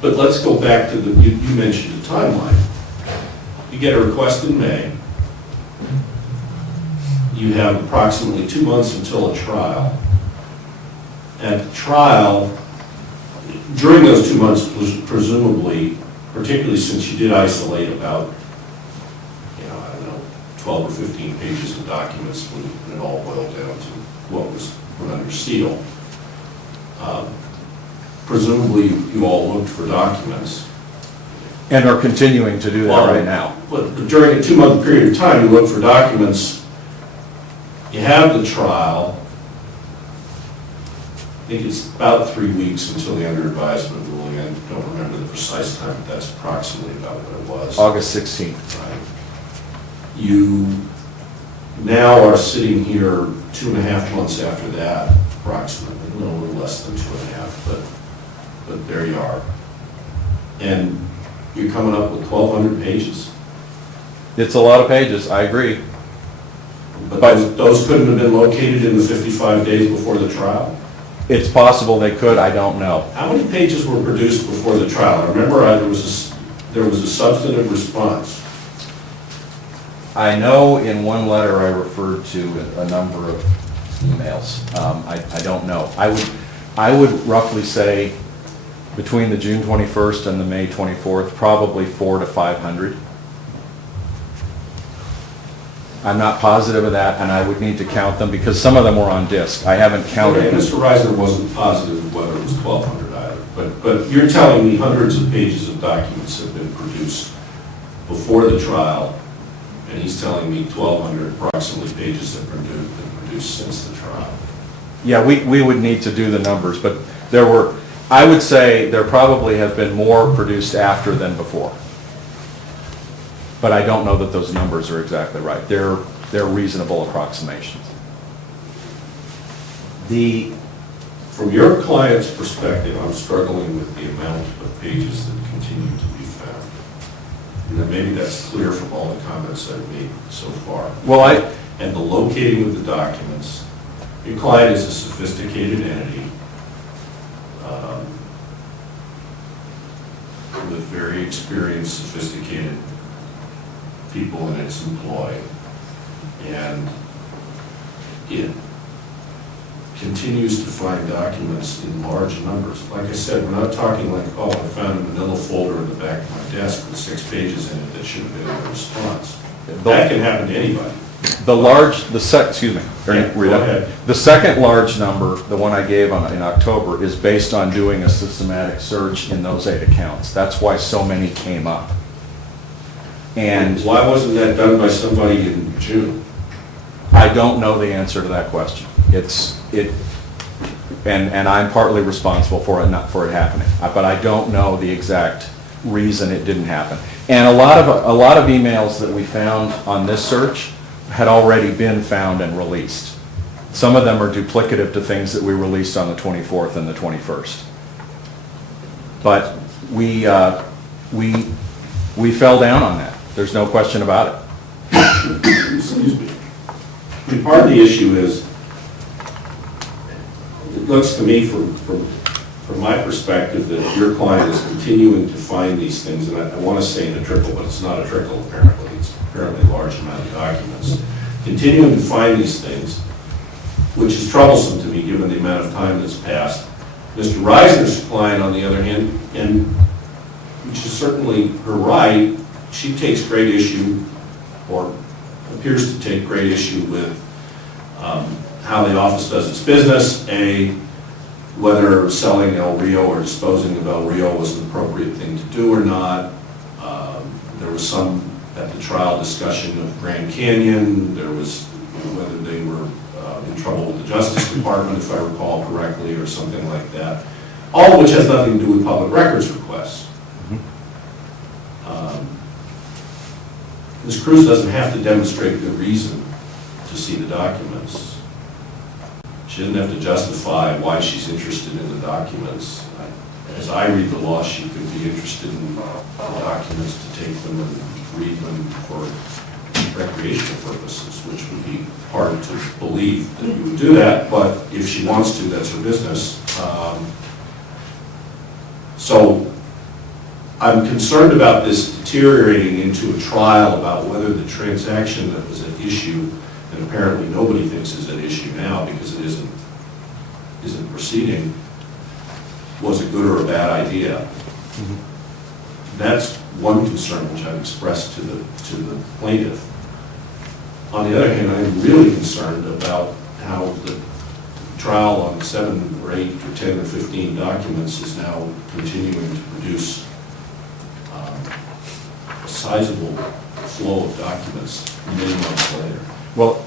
But let's go back to you mentioned the timeline. You get a request in May. You have approximately 2 months until a trial. At the trial, during those 2 months, presumably, particularly since you did isolate about, I don't know, 12 or 15 pages of documents when it all boiled down to what was put under seal. Presumably, you all looked for documents. And are continuing to do that right now. But during a 2-month period of time, you look for documents. You have the trial. I think it's about 3 weeks until the under advisement ruling. I don't remember the precise time, but that's approximately about what it was. August 16th. Right. You now are sitting here 2.5 months after that, approximately, a little less than 2.5, but there you are. And you're coming up with 1,200 pages. It's a lot of pages, I agree. But those couldn't have been located in the 55 days before the trial? It's possible they could, I don't know. How many pages were produced before the trial? I remember there was a substantive response. I know in one letter I referred to a number of emails. I don't know. I would roughly say between the June 21st and the May 24th, probably 400 to 500. I'm not positive of that, and I would need to count them because some of them were on disk. I haven't counted them. Mr. Reisner wasn't positive whether it was 1,200 either, but you're telling me hundreds of pages of documents have been produced before the trial, and he's telling me 1,200 approximately pages have been produced since the trial. Yeah, we would need to do the numbers, but I would say there probably have been more produced after than before. But I don't know that those numbers are exactly right. They're reasonable approximations. From your client's perspective, I'm struggling with the amount of pages that continue to be found. And maybe that's clear from all the comments I've made so far. Well, and the locating of the documents. Your client is a sophisticated entity with very experienced, sophisticated people in its employ, and it continues to find documents in large numbers. Like I said, we're not talking like, oh, I found a manila folder in the back of my desk with 6 pages in it that should have been in the response. That can happen to anybody. The second large number, the one I gave in October, is based on doing a systematic search in those 8 accounts. That's why so many came up. And why wasn't that done by somebody in June? I don't know the answer to that question. And I'm partly responsible for it, not for it happening. But I don't know the exact reason it didn't happen. And a lot of emails that we found on this search had already been found and released. Some of them are duplicative to things that we released on the 24th and the 21st. But we fell down on that. There's no question about it. Excuse me. I mean, part of the issue is, it looks to me from my perspective that your client is continuing to find these things, and I want to say in a trickle, but it's not a trickle apparently. It's apparently a large amount of documents. Continuing to find these things, which is troublesome to me given the amount of time that's passed. Mr. Reisner's client, on the other hand, and which is certainly her right, she takes great issue, or appears to take great issue with how the office does its business, whether selling El Rio or disposing of El Rio was an appropriate thing to do or not. There was some at the trial discussion of Grand Canyon. There was whether they were in trouble with the Justice Department, if I recall correctly, or something like that. All of which has nothing to do with public records requests. Ms. Cruz doesn't have to demonstrate good reason to see the documents. She doesn't have to justify why she's interested in the documents. As I read the law, she could be interested in the documents to take them and read them for recreational purposes, which would be hard to believe that you would do that, but if she wants to, that's her business. So I'm concerned about this deteriorating into a trial about whether the transaction that was at issue, and apparently nobody thinks is at issue now because it isn't proceeding, was a good or a bad idea. That's one concern which I've expressed to the plaintiff. On the other hand, I'm really concerned about how the trial on 7 or 8 or 10 or 15 documents is now continuing to produce a sizable flow of documents many months later. Well,